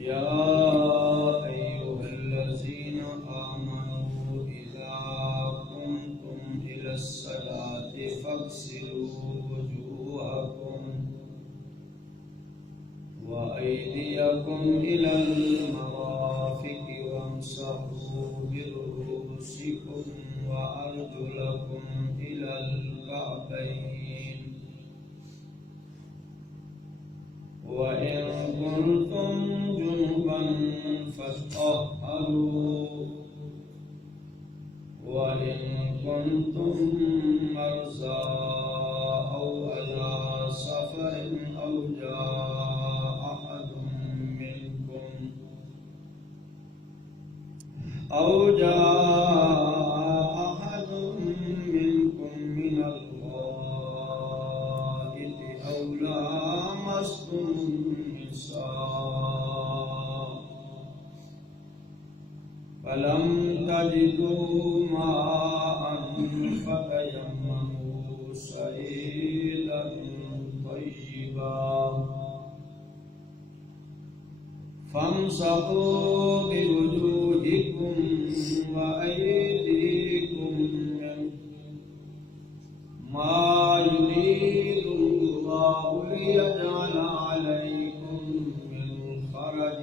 يا أيها الذين آمنوا إذا قمتم إلى الصلاة فاغسلوا وجوهكم وأيديكم إلى المرافق وامسحوا برؤوسكم وأرجلكم إلى الكعبين وإن كنتم جنبا فاطهروا وإن كنتم مرضى أو على سفر أو جاء أحد منكم من الغائط أو لامستم النساء فلم تجدوا ماء فتيمموا صعيدا طيبا فامسحوا بوجوهكم وأيديكم منه ما يريد الله ليجعل عليكم من خرج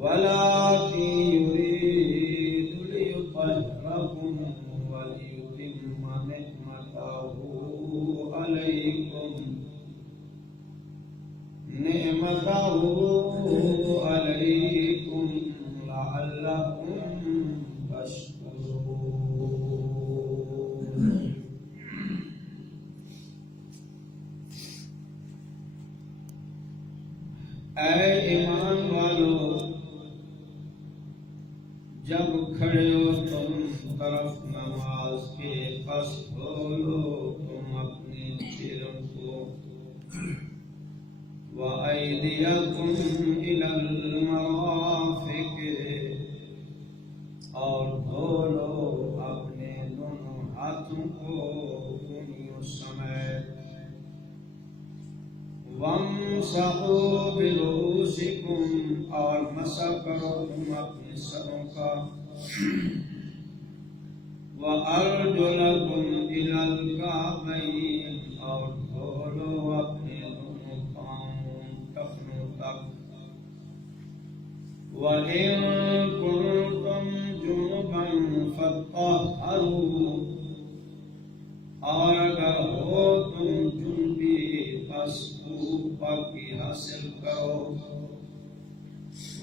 ولكن يريد ليطهركم وليتم نعمته عليكم لعلكم تشكرون. اے ایمان والو، جب کھڑے ہو تم طرف نماز کے پس بولو تم اپنے چہروں کو وَأَيْدِيَكُمْ إِلَى الْمَرَافِقِ اور دھو لو اپنے دونوں ہاتھوں کو کنیوں سمیت وَامْسَحُوا بِرُؤُوسِكُمْ اور مسح کرو تم اپنے سروں کا وَأَرْجُلَكُمْ إِلَى الْكَعْبَيْنِ اور دھو لو اپنے دونوں پاؤں ٹخنوں تک وَإِن كُنتُمْ جُنُبًا فَاطَّهَّرُوا اور اگر ہو تم جنبی پس پاکی حاصل کرو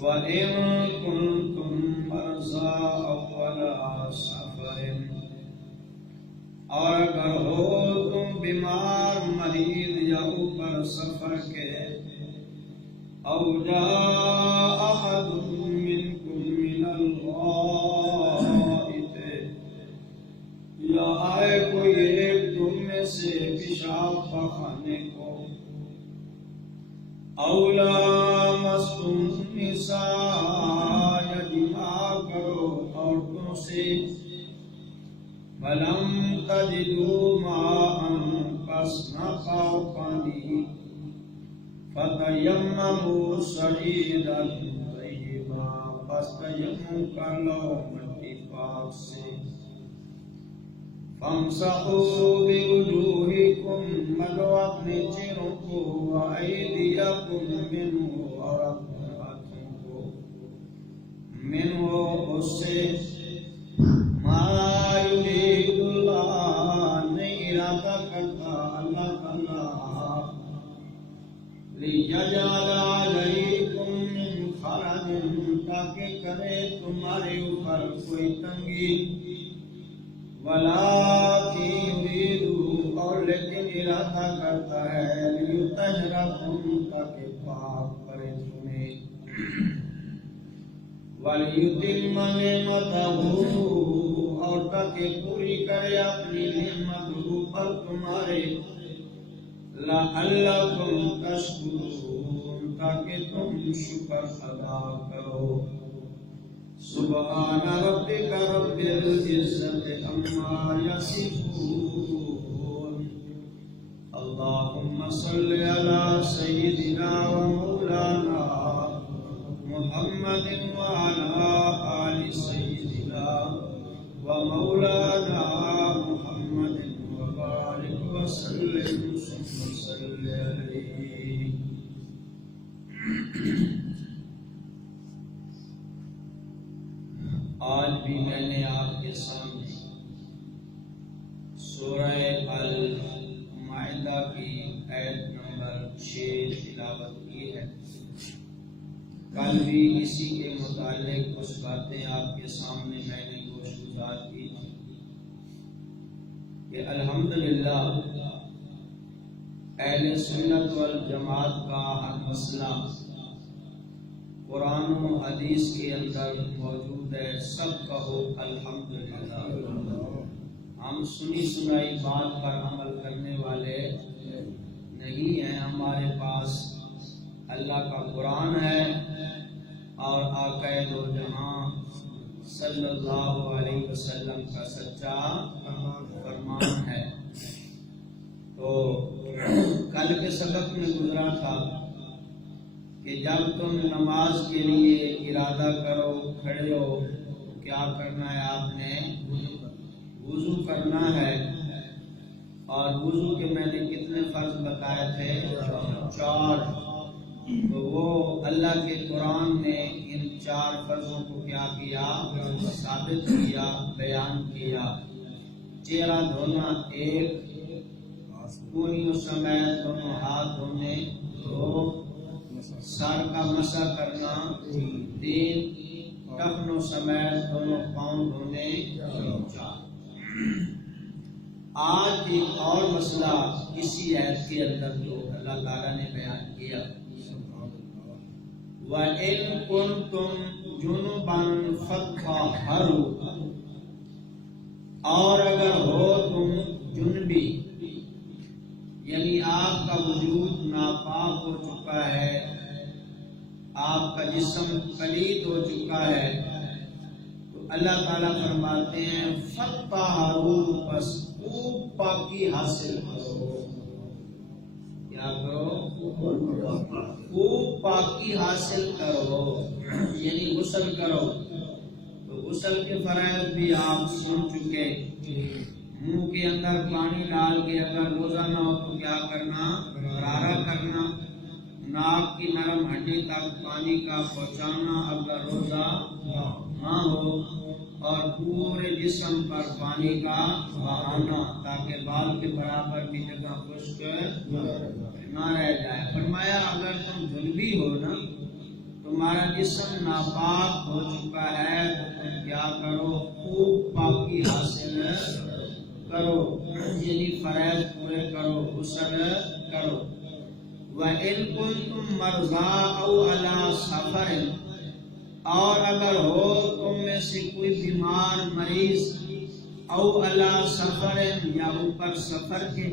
وَإِن كُنتُمْ مَرْضَىٰ أَوْ عَلَىٰ سَفَرٍ اور اگر ہو تم بیمار مریض یا اوپر سفر کے أَوْ جَاءَ أَحَدٌ مِّنكُم مِّنَ الْغَائِطِ یا آئے کوئی ایک تم میں سے پیشاب پخانے کو أَوْ لَامَسْتُمُ النِّسَاءَ یا جماع کرو عورتوں سے فَلَمْ تَجِدُوا مَاءً پس نہ پاؤ پانی فَتَيَمَّمُوا صَعِيدًا طَيِّبًا پس تیمم کر لو مٹی پاک سے فَامْسَحُوا بِوُجُوهِكُمْ ملو اپنے چہروں کو وَأَيْدِيَكُمْ مِنْهُ اور اپنے ہاتھوں کو مِنْهُ اس سے مَا يُرِيدُ اللَّهُ نہیں ارادہ کرتا اللہ تعالیٰ لِيَجْعَلَ عَلَيْكُمْ مِنْ خَرَجٍ تاکہ کرے تمہارے اوپر کوئی تنگی وَلَٰكِن يُرِيدُ اور لیکن ارادہ کرتا ہے لِيُطَهِّرَكُمْ تاکہ پاک کرے تمہیں وَلِيُتِمَّ نِعْمَتَهُ اور تاکہ پوری کرے اپنی نعمت اوپر تمہارے لَعَلَّكُمْ تَشْكُرُونَ تاکہ تم شکر ادا کرو سبحان ربک رب العزت عما یصفون اللهم صل على سيدنا ومولانا محمد وعلى آل سيدنا ومولانا محمد وبارك وسلم ثم صل عليه. آج بھی میں نے آپ کے سامنے سورہ المائدہ کی آیت نمبر 6 تلاوت کی ہے. کل بھی اسی کے متعلق کچھ باتیں آپ کے سامنے میں نے گزار کی کہ الحمدللہ اہل سنت والجماعت کا ہر مسئلہ قرآن و حدیث کے اندر موجود ہے. سب کہو الحمدللہ. ہم سنی سنائی بات پر عمل کرنے والے نہیں ہیں. ہمارے پاس اللہ کا قرآن ہے اور آقا دو جہاں صلی اللہ علیہ وسلم کا سچا فرمان ہے. تو کل کے سبق میں گزرا تھا کہ جب تم نماز کے لیے ارادہ کرو کھڑے ہو کیا کرنا ہے؟ آپ نے وضو کرنا ہے. اور وضو کے میں نے کتنے فرض بتائے تھے؟ 4. تو وہ اللہ کے قرآن نے ان 4 فرضوں کو کیا کیا؟ ثابت کیا، بیان کیا. چہرہ دھونا 1، کونیوں سمیت دونوں ہاتھ دھونے 2، سر کا مسح کرنا 3، ٹخنوں سمیت دونوں پاؤں دھونے 4. آج ایک اور مسئلہ اسی آیت کے اندر جو اللہ تعالیٰ نے بیان کیا، وَإِن كُنتُمْ جُنُبًا فَاطَّهَّرُوا، اور اگر ہو تم جنبی، یعنی آپ کا وجود ناپاک ہو چکا ہے، آپ کا جسم پلید ہو چکا ہے، تو اللہ تعالیٰ فرماتے ہیں فَاطَّهَّرُوا، بس خوب پاکی حاصل کرو. کیا کرو؟ خوب پاکی حاصل کرو، یعنی غسل کرو. تو غسل کے فرائض بھی آپ سن چکے. منہ کے اندر پانی ڈال کے اگر روزہ نہ ہو تو کیا کرنا؟ غرارہ کرنا. ناک کی نرم ہڈی تک پانی کا پہنچانا اگر روزہ نہ ہو، اور پورے جسم پر پانی کا بہانا تاکہ بال کے برابر کی جگہ خشک نہ رہ جائے. فرمایا اگر تم جنبی ہو نا، تمہارا جسم ناپاک ہو چکا ہے، تو تم کیا کرو؟ خوب پاکی حاصل کرو، یعنی فرائض پورے کرو، غسل کرو. وَإِن كُنتُم مَّرْضَىٰ أَوْ عَلَىٰ سَفَرٍ، اور اگر ہو تم میں سے کوئی بیمار مریض، او علی سفر، یا اوپر سفر کے،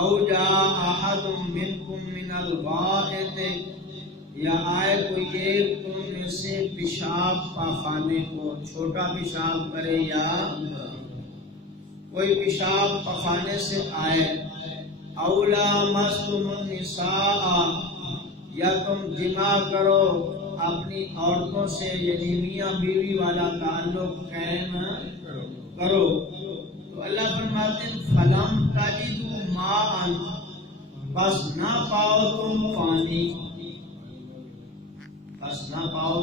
او جاء احد منکم من الغائط، یا آئے کوئی ایک تم میں سے پیشاب پاخانے کو، چھوٹا پیشاب کرے یا کوئی پیشاب پاخانے سے آئے، او لامستم النساء، یا تم جماع کرو اپنی عورتوں سے، یعنی میاں بیوی والا تعلق قائم کرو. تو اللہ فرماتے ہیں فلم تجدوا ماء، بس نہ پاؤ تم پانی، بس نہ پاؤ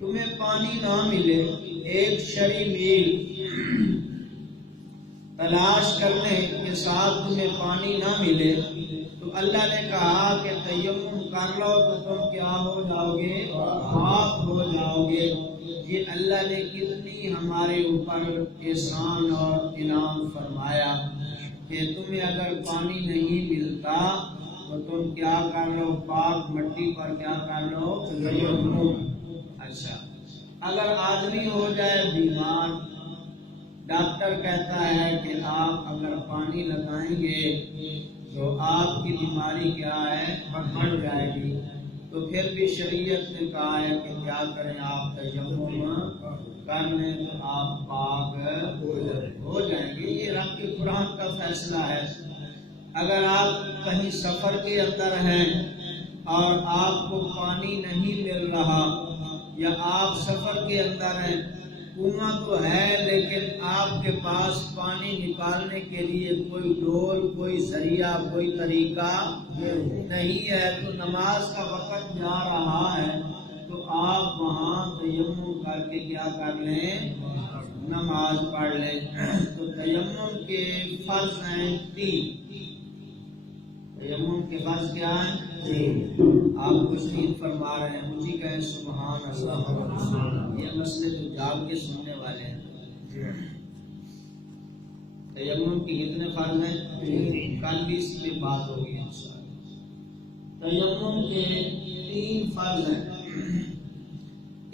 تمہیں پانی نہ ملے، 1 شرعی میل تلاش کرنے کے ساتھ تمہیں پانی نہ ملے، تو اللہ نے کہا کہ تیمم کر لو تو تم کیا ہو جاؤ گے؟ پاک ہو جاؤ گے. یہ اللہ نے کتنی ہمارے اوپر احسان اور انعام فرمایا کہ تمہیں اگر پانی نہیں ملتا تو تم کیا کر لو؟ پاک مٹی پر کیا کر لو؟ تیمم. اچھا، اگر آدمی ہو جائے بیمار، ڈاکٹر کہتا ہے کہ آپ اگر پانی لگائیں گے تو آپ کی بیماری کیا ہے؟ بڑھ جائے گی. تو پھر بھی شریعت نے کہا ہے کہ کیا کریں؟ آپ تیمم کر لیں تو آپ پاک ہو جائیں گے. یہ رب کے قرآن کا فیصلہ ہے. اگر آپ کہیں سفر کے اندر ہیں اور آپ کو پانی نہیں مل رہا، یا آپ سفر کے اندر ہیں، کنواں تو ہے لیکن آپ کے پاس پانی نکالنے کے لیے کوئی ڈول، کوئی ذریعہ، کوئی طریقہ نہیں ہے، تو نماز کا وقت جا رہا ہے، تو آپ وہاں تیمم کر کے کیا کر لیں؟ نماز پڑھ لیں۔ تو تیمم کے فرض ہیں 3۔ تیمم کے فرض کیا ہیں؟ آپ کچھ نہیں فرما رہے ہیں، مجھے کہیں سبحان اللہ۔ یہ مسئلے تو جاگ کے سننے والے ہیں۔ تیمم کی کتنے فرض ہیں؟ کل بھی اس پہ بات ہوگی انشاءاللہ۔ تیمم کے 3 فرض ہیں۔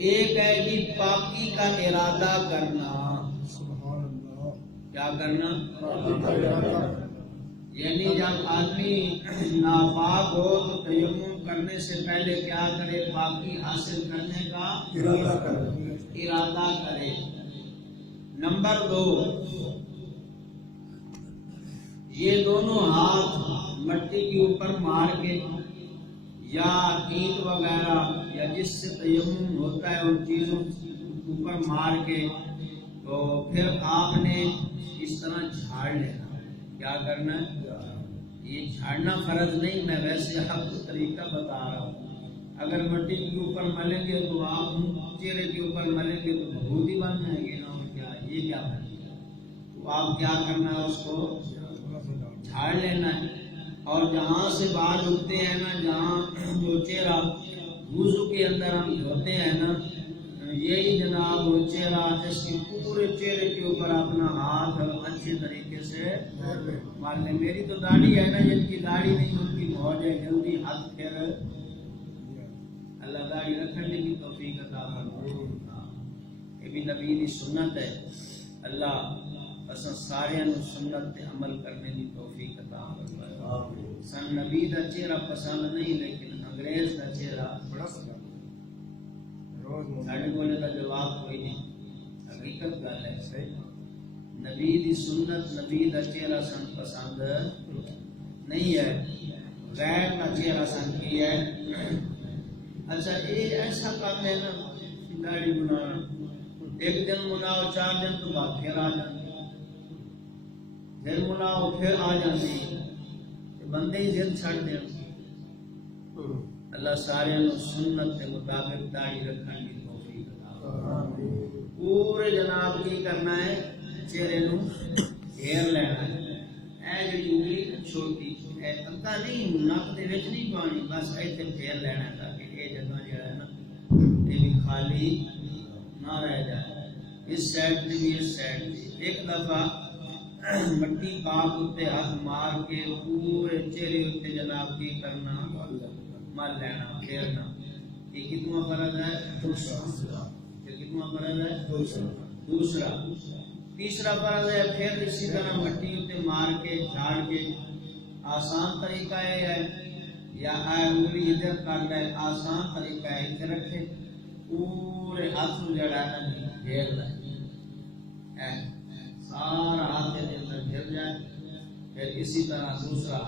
ایک ہے کہ پاکی کا ارادہ کرنا۔ کیا کرنا؟ یعنی جب آدمی ناپاک ہو تو تیمم کرنے سے پہلے کیا کرے؟ پاکی حاصل کرنے کا ارادہ کرے۔ نمبر 2، یہ دونوں ہاتھ مٹی کے اوپر مار کے یا اینٹ وغیرہ یا جس سے تیمم ہوتا ہے ان چیزوں اوپر مار کے، تو پھر آپ نے اس طرح جھاڑ لینا۔ کیا کرنا ہے؟ یہ جھاڑنا فرض نہیں، میں ویسے آپ کو طریقہ بتا رہا ہوں۔ اگر مٹی کے اوپر ملیں گے تو آپ چہرے کے اوپر ملیں گے تو بھوت ہی بن جائیں گے نا، کیا یہ کیا بن گیا؟ تو آپ کیا کرنا ہے؟ اس کو جھاڑ لینا ہے۔ اور جہاں سے بال اگتے ہیں نا، جہاں جو چہرہ وضو کے اندر ہم دھوتے ہیں نا، یہی جناب وہ چہرہ، اس کے پورے چہرے کے اوپر اپنا ہاتھ اچھے طریقے سے مار لیں۔ میری تو داڑھی ہے نا، جن کی داڑھی نہیں ان کی موج ہے، جلدی ہاتھ پھر اللہ داڑھی رکھنے کی توفیق عطا فرمائے۔ یہ بھی نبی کی سنت ہے۔ اللہ اساں سارے سنت تے عمل کرنے کی توفیق عطا فرمائے۔ سن نبی دا چہرہ پسند نہیں، لیکن انگریز دا چہرہ بڑا پسند۔ ساڑھے بولے کا جواب کوئی نہیں، حقیقت گل ہے۔ صحیح نبی دی سنت، نبی دا چہرہ سن پسند نہیں ہے، غیر کا چہرہ سن کی ہے۔ اچھا یہ ایسا کام ہے نا داڑھی بنانا، ایک دن مناؤ، 4 دن تو بعد پھر آ جاتی، پھر مناؤ پھر آ جاتی، بندے ہی دن چھڑ دیں۔ اللہ سارے سنت کے مطابق داڑھی رکھنے کی توفیق عطا فرمائے۔ پورے جناب کی کرنا ہے؟ چہرے نو گھیر لینا ہے۔ اے جڑی انگلی چھوٹی اے تکا نہیں، نک دے وچ نہیں پانی، بس ایتھے پھیر لینا ہے تاکہ یہ جگہ جو ہے نا یہ بھی خالی نہ رہ جائے۔ اس سائڈ سے بھی اس سائڈ سے ایک دفعہ مٹی پاک اتنے ہاتھ مار کے پورے چہرے اتنے جناب کی کرنا؟ مل لینا، پھیرنا۔ یہ کتنا فرض ہے؟ یہ کتنا فرض ہے؟ دوسرا۔ تیسرا فرض ہے پھر اسی طرح مٹی اتنے مار کے جھاڑ کے۔ آسان طریقہ یہ ہے، یا انگلی ادھر کر لے، آسان طریقہ ہے ادھر رکھے، پورے ہاتھ کو جڑا ہے گھیر لے، سارا ہاتھ کے اندر گھر جائے۔ پھر اسی طرح دوسرا،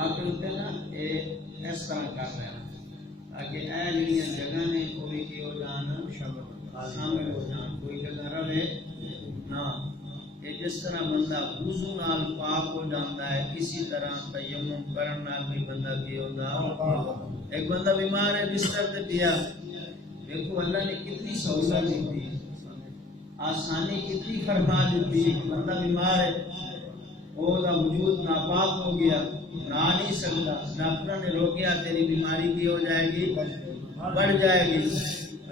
آپ کے نا یہ اس طرح کر رہے ہیں تاکہ اے جڑیاں جگہ نے کوئی کی ہو جان شامل ہو جان، کوئی جگہ رہے نہ۔ یہ جس طرح بندہ وضو نال پاک ہو جاتا ہے، اسی طرح تیمم کرن نال بھی بندہ کی ہوتا۔ ایک بندہ بیمار ہے، بستر تے پیا، دیکھو اللہ نے کتنی سہولت دی، آسانی کتنی فرما دی۔ بندہ بیمار ہے، وہ وجود ناپاک ہو گیا، نہ نہیں سکتا، ڈاکٹر نے روکیا تیری بیماری کی ہو جائے گی، بڑھ جائے گی۔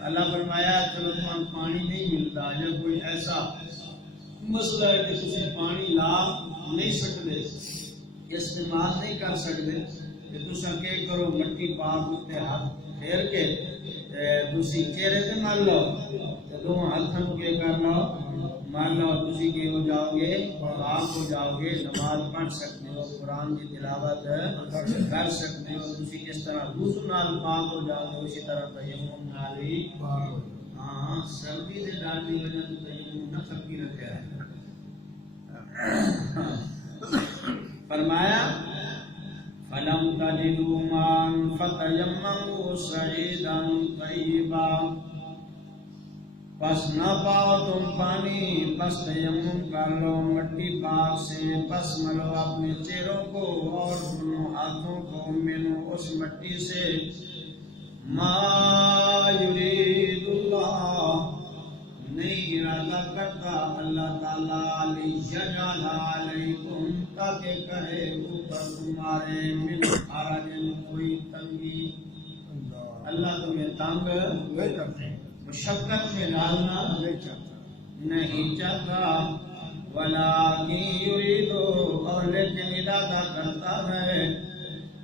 اللہ فرمایا چلو تمہیں پانی نہیں ملتا، جب کوئی ایسا مسئلہ ہے کہ تسی پانی لا نہیں سکتے، استعمال نہیں کر سکتے، کہ تسا کیا کرو؟ مٹی پاک اتنے ہاتھ پھیر کے تسی چہرے تے مار لو، دونوں ہاتھوں کے کر لو، مان لو، تسی کے ہو جاؤ گے، پاک ہو جاؤ گے، نماز پڑھ سکتے ہو، قرآن کی تلاوت کر سکتے ہو۔ تسی اس طرح وضو نال پاک ہو جاؤ گے، اسی طرح تیمم نال بھی۔ ہاں ہاں سردی سے ڈال دی وجہ تو تیمم نہ سکی رکھا ہے. فرمایا فلم تجدوا ماء فتیمموا صعیدا طیبا، پس نہ پاؤ تم پانی پس تیمم کر لو مٹی پاک سے، پس ملو اپنے چہروں کو اور دونوں ہاتھوں کو منو اس مٹی سے. ما یرید اللہ، نہیں ارادہ کرتا اللہ تعالیٰ لیجعل علیکم، تاکہ کرے اوپر تمہارے من حرج کوئی تنگی. اللہ تمہیں تنگ مشقت میں ڈالنا نہیں چاہتا. ولکن یرید، اور لیکن ارادہ کرتا ہے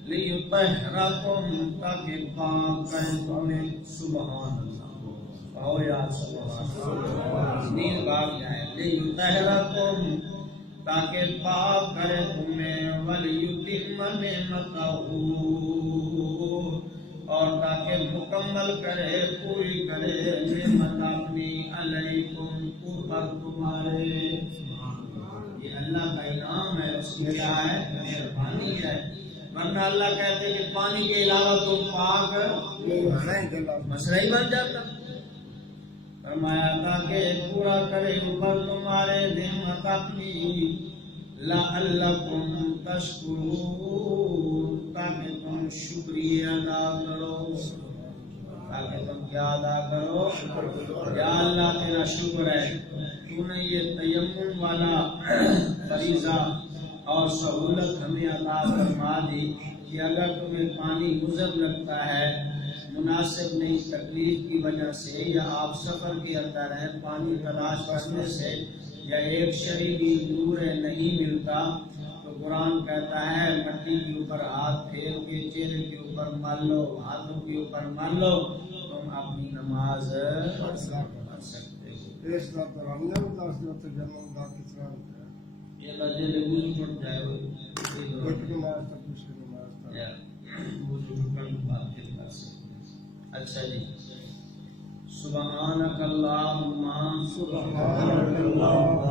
لیطہرکم، تاکہ پاک کرے تمہیں. سبحان اللہ، کہو یا سبحان اللہ، نیند بھاگ جائے. لیطہرکم، تاکہ پاک کرے تمہیں. ولیتم نعمتہ، اور تاکہ مکمل کرے پوری کرے نعمت اپنی علیکم، اوپر تمہارے. یہ اللہ کا انعام ہے، اس کی کیا ہے؟ مہربانی ہے. ورنہ اللہ کہتے کہ پانی کے علاوہ تم پاک مسئلہ ہی بن جاتا. فرمایا تاکہ پورا کرے اوپر تمہارے نعمت اپنی. لعلکم تشکرون، تاکہ تم شکریہ ادا کرو. تاکہ تم کیا ادا کرو؟ یا اللہ تیرا شکر ہے تو نے یہ تیمم والا فریضہ اور سہولت ہمیں عطا فرما دی کہ اگر تمہیں پانی گزر لگتا ہے مناسب نہیں تکلیف کی وجہ سے، یا آپ سفر کے اندر ہیں پانی تلاش کرنے سے، یا ایک شریعی دور نہیں ملتا، تو قرآن کہتا ہے مٹی کے اوپر ہاتھ پھیر کے چہرے کے اوپر مل لو، ہاتھوں کے اوپر مل لو، تم اپنی نماز پڑھ سکتے ہو. یہ لجے لگوز ٹوٹ جائے ہو اچھا جی. سبحانک اللہم، سبحان اللہ.